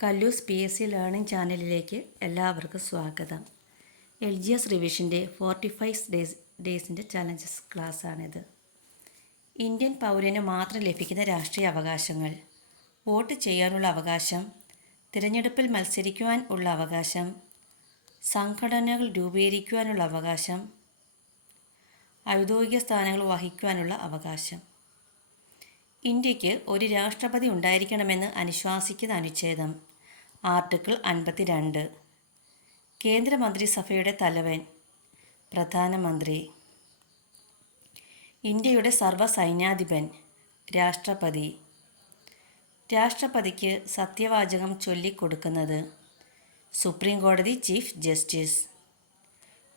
കല്ലൂസ് PSC learning ചാനലിലേക്ക് എല്ലാവർക്കും സ്വാഗതം. LGS റിവിഷൻ്റെ 45 ഡേയ്സിൻ്റെ ചലഞ്ചസ് ക്ലാസ്സാണിത്. ഇന്ത്യൻ പൗരന് മാത്രം ലഭിക്കുന്ന രാഷ്ട്രീയ അവകാശങ്ങൾ: വോട്ട് ചെയ്യാനുള്ള അവകാശം, തിരഞ്ഞെടുപ്പിൽ മത്സരിക്കുവാൻ ഉള്ള അവകാശം, സംഘടനകൾ രൂപീകരിക്കുവാനുള്ള അവകാശം, ഔദ്യോഗിക സ്ഥാനങ്ങൾ വഹിക്കുവാനുള്ള അവകാശം. ഇന്ത്യക്ക് ഒരു രാഷ്ട്രപതി ഉണ്ടായിരിക്കണമെന്ന് അനുശാസിക്കുന്ന അനുച്ഛേദം ആർട്ടിക്കിൾ 52. കേന്ദ്രമന്ത്രിസഭയുടെ തലവൻ പ്രധാനമന്ത്രി. ഇന്ത്യയുടെ സർവ്വസൈന്യാധിപൻ രാഷ്ട്രപതി. രാഷ്ട്രപതിക്ക് സത്യവാചകം ചൊല്ലിക്കൊടുക്കുന്നത് സുപ്രീം കോടതി ചീഫ് ജസ്റ്റിസ്.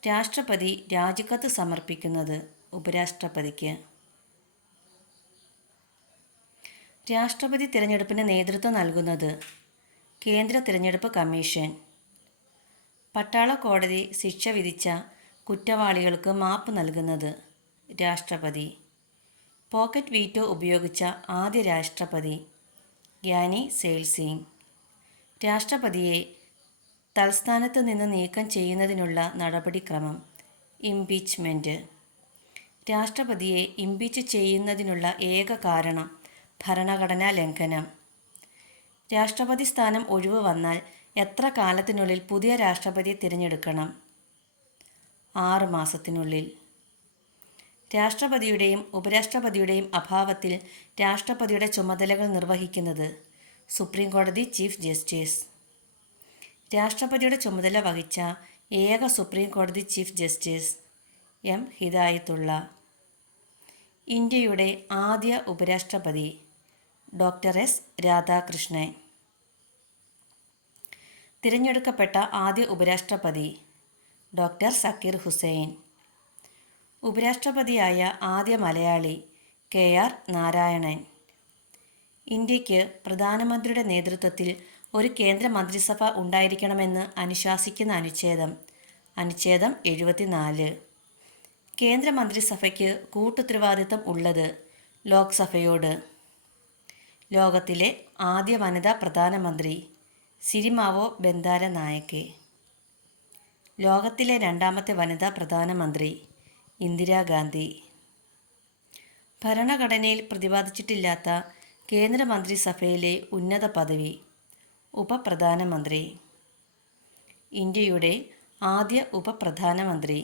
രാഷ്ട്രപതി രാജിക്കത്ത് സമർപ്പിക്കുന്നത് ഉപരാഷ്ട്രപതിക്ക്. രാഷ്ട്രപതി തിരഞ്ഞെടുപ്പിന് നേതൃത്വം നൽകുന്നത് കേന്ദ്ര തിരഞ്ഞെടുപ്പ് കമ്മീഷൻ. പട്ടാള കോടതി ശിക്ഷ വിധിച്ച കുറ്റവാളികൾക്ക് മാപ്പ് നൽകുന്നത് രാഷ്ട്രപതി. പോക്കറ്റ് വീറ്റോ ഉപയോഗിച്ച ആദ്യ രാഷ്ട്രപതി ഗ്യാനി സെയിൽ സിംഗ്. രാഷ്ട്രപതിയെ തൽസ്ഥാനത്ത് നിന്ന് നീക്കം ചെയ്യുന്നതിനുള്ള നടപടിക്രമം ഇംപീച്ച്മെൻറ്റ്. രാഷ്ട്രപതിയെ ഇംപീച്ച് ചെയ്യുന്നതിനുള്ള ഏക കാരണം ഭരണഘടനാ ലംഘനം. രാഷ്ട്രപതി സ്ഥാനം ഒഴിവ് വന്നാൽ എത്ര കാലത്തിനുള്ളിൽ പുതിയ രാഷ്ട്രപതിയെ തിരഞ്ഞെടുക്കണം? 6 മാസത്തിനുള്ളിൽ. രാഷ്ട്രപതിയുടെയും ഉപരാഷ്ട്രപതിയുടെയും അഭാവത്തിൽ രാഷ്ട്രപതിയുടെ ചുമതലകൾ നിർവഹിക്കുന്നത് സുപ്രീം കോടതി ചീഫ് ജസ്റ്റിസ്. രാഷ്ട്രപതിയുടെ ചുമതല വഹിച്ച ഏക സുപ്രീം കോടതി ചീഫ് ജസ്റ്റിസ് M. ഹിദായത്തുള്ള. ഇന്ത്യയുടെ ആദ്യ ഉപരാഷ്ട്രപതി ഡോക്ടർ S. രാധാകൃഷ്ണൻ. തിരഞ്ഞെടുക്കപ്പെട്ട ആദ്യ ഉപരാഷ്ട്രപതി ഡോക്ടർ സക്കീർ ഹുസൈൻ. ഉപരാഷ്ട്രപതിയായ ആദ്യ മലയാളി KR നാരായണൻ. ഇന്ത്യക്ക് പ്രധാനമന്ത്രിയുടെ നേതൃത്വത്തിൽ ഒരു കേന്ദ്ര മന്ത്രിസഭ ഉണ്ടായിരിക്കണമെന്ന് അനുശാസിക്കുന്ന അനുച്ഛേദം 74. കേന്ദ്രമന്ത്രിസഭയ്ക്ക് കൂട്ടുത്തരവാദിത്തം ഉള്ളത് ലോക്സഭയോട്. ലോകത്തിലെ ആദ്യ വനിതാ പ്രധാനമന്ത്രി സിരിമാവോ ബന്ദാര നായകെ. ലോകത്തിലെ രണ്ടാമത്തെ വനിതാ പ്രധാനമന്ത്രി ഇന്ദിരാഗാന്ധി. ഭരണഘടനയിൽ പ്രതിപാദിച്ചിട്ടില്ലാത്ത കേന്ദ്രമന്ത്രിസഭയിലെ ഉന്നത പദവി ഉപപ്രധാനമന്ത്രി. ഇന്ത്യയുടെ ആദ്യ ഉപപ്രധാനമന്ത്രി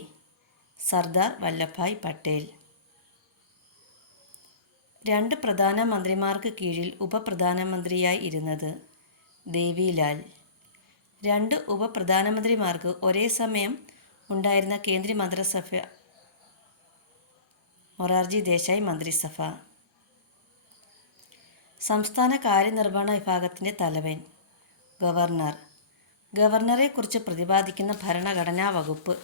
സർദാർ വല്ലഭായ് പട്ടേൽ. 2 പ്രധാനമന്ത്രിമാർക്ക് കീഴിൽ ഉപപ്രധാനമന്ത്രിയായി ഇരുന്നത് ദേവിലാൽ. 2 ഉപപ്രധാനമന്ത്രിമാർക്ക് ഒരേ സമയം ഉണ്ടായിരുന്ന കേന്ദ്ര മന്ത്രിസഭ മൊറാർജി ദേശായി മന്ത്രിസഭ. സംസ്ഥാന കാര്യനിർവഹണ വിഭാഗത്തിൻ്റെ തലവൻ ഗവർണർ. ഗവർണറെക്കുറിച്ച് പ്രതിപാദിക്കുന്ന ഭരണഘടനാ വകുപ്പ്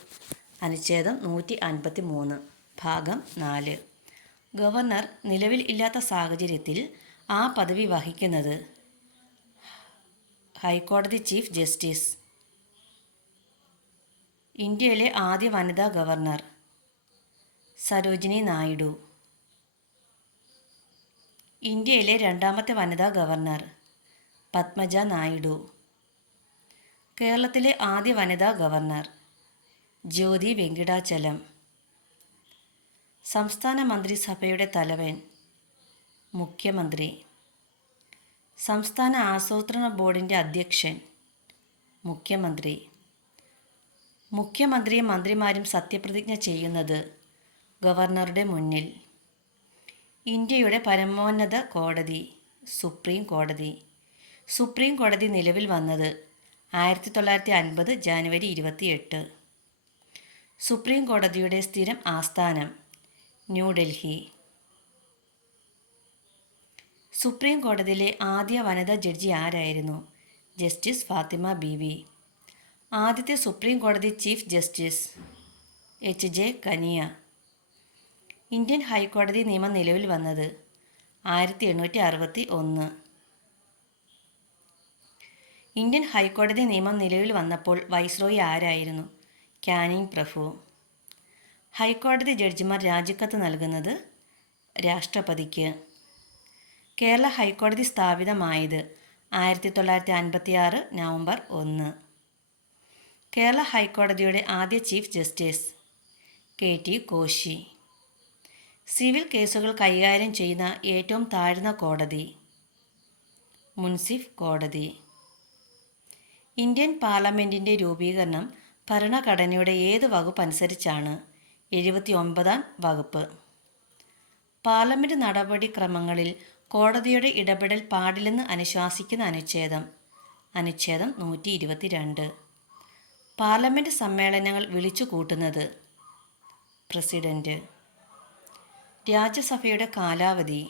അനുച്ഛേദം 153 ഭാഗം 4. ഗവർണർ നിലവിൽ ഇല്ലാത്ത സാഹചര്യത്തിൽ ആ പദവി വഹിക്കുന്നത് ഹൈക്കോടതി ചീഫ് ജസ്റ്റിസ്. ഇന്ത്യയിലെ ആദ്യ വനിതാ ഗവർണർ സരോജിനി നായിഡു. ഇന്ത്യയിലെ രണ്ടാമത്തെ വനിതാ ഗവർണർ പത്മജ നായിഡു. കേരളത്തിലെ ആദ്യ വനിതാ ഗവർണർ ജ്യോതി വെങ്കിടാചലം. സംസ്ഥാന മന്ത്രിസഭയുടെ തലവൻ മുഖ്യമന്ത്രി. സംസ്ഥാന ആസൂത്രണ ബോർഡിൻ്റെ അധ്യക്ഷൻ മുഖ്യമന്ത്രി. മുഖ്യമന്ത്രിയും മന്ത്രിമാരും സത്യപ്രതിജ്ഞ ചെയ്യുന്നത് ഗവർണറുടെ മുന്നിൽ. ഇന്ത്യയുടെ പരമോന്നത കോടതി സുപ്രീം കോടതി. സുപ്രീം കോടതി നിലവിൽ വന്നത് 1950 ജനുവരി 28. സുപ്രീം കോടതിയുടെ സ്ഥിരം ആസ്ഥാനം ന്യൂഡൽഹി. സുപ്രീം കോടതിയിലെ ആദ്യ വനിതാ ജഡ്ജി ആരായിരുന്നു? ജസ്റ്റിസ് ഫാത്തിമ ബീവി. ആദ്യത്തെ സുപ്രീം കോടതി chief justice HJ Kania. Indian ഹൈക്കോടതി നിയമം നിലവിൽ വന്നത് 1861. ഇന്ത്യൻ ഹൈക്കോടതി നിയമം നിലവിൽ വന്നപ്പോൾ വൈസ്രോയി ആരായിരുന്നു? കാനിങ് പ്രഭു. ഹൈക്കോടതി ജഡ്ജിമാർ രാജിക്കത്ത് നൽകുന്നത് രാഷ്ട്രപതിക്ക്. കേരള ഹൈക്കോടതി സ്ഥാപിതമായത് 1956 നവംബർ 1. കേരള ഹൈക്കോടതിയുടെ ആദ്യ chief justice KT Koshy. Civil കേസുകൾ കൈകാര്യം ചെയ്യുന്ന ഏറ്റവും താഴ്ന്ന കോടതി മുൻസിഫ് കോടതി. ഇന്ത്യൻ പാർലമെൻറ്റിൻ്റെ രൂപീകരണം ഭരണഘടനയുടെ ഏത് വകുപ്പ് അനുസരിച്ചാണ്? 79-ാം വകുപ്പ്. പാർലമെൻറ്റ് നടപടിക്രമങ്ങളിൽ കോടതിയുടെ ഇടപെടൽ പാടില്ലെന്ന് അനുശാസിക്കുന്ന അനുച്ഛേദം? അനുച്ഛേദം 122. പാർലമെൻറ്റ് സമ്മേളനങ്ങൾ വിളിച്ചു കൂട്ടുന്നത്? പ്രസിഡന്റ്. രാജ്യസഭയുടെ കാലാവധി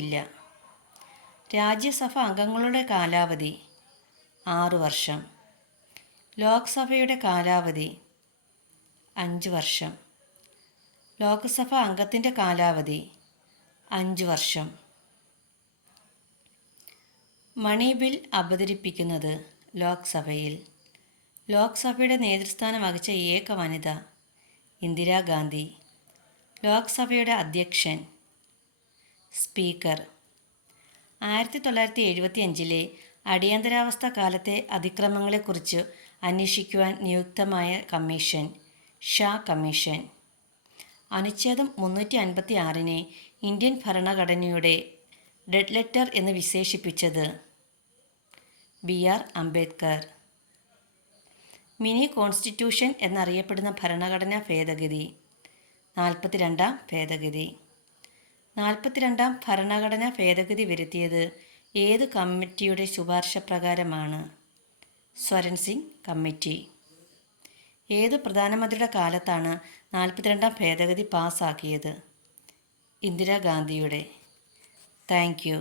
ഇല്ല. രാജ്യസഭ അംഗങ്ങളുടെ കാലാവധി 6 വർഷം. ലോക്സഭയുടെ കാലാവധി 5 വർഷം. ലോക്സഭ അംഗത്തിൻ്റെ കാലാവധി 5 വർഷം. മണി ബിൽ അവതരിപ്പിക്കുന്നത് ലോക്സഭയിൽ. ലോക്സഭയുടെ നേതൃസ്ഥാനം വഹിച്ച ഏക വനിത ഇന്ദിരാഗാന്ധി. ലോക്സഭയുടെ അധ്യക്ഷൻ സ്പീക്കർ. 1975-ലെ അടിയന്തരാവസ്ഥ കാലത്തെ അതിക്രമങ്ങളെക്കുറിച്ച് അന്വേഷിക്കുവാൻ നിയുക്തമായ കമ്മീഷൻ ഷാ കമ്മീഷൻ. അനുച്ഛേദം 356-നെ ഇന്ത്യൻ ഭരണഘടനയുടെ ഡെഡ് ലെറ്റർ എന്ന് വിശേഷിപ്പിച്ചത് BR അംബേദ്കർ. മിനി കോൺസ്റ്റിറ്റ്യൂഷൻ എന്നറിയപ്പെടുന്ന ഭരണഘടനാ ഭേദഗതി 42-ാം ഭേദഗതി. 42-ാം ഭരണഘടനാ ഭേദഗതി വരുത്തിയത് ഏത് കമ്മിറ്റിയുടെ ശുപാർശ പ്രകാരമാണ്? സ്വരൺ സിംഗ് കമ്മിറ്റി. ഏത് പ്രധാനമന്ത്രിയുടെ കാലത്താണ് 42-ാം ഭേദഗതി പാസ്സാക്കിയത്? ഇന്ദിരാഗാന്ധിയുടെ. Thank you.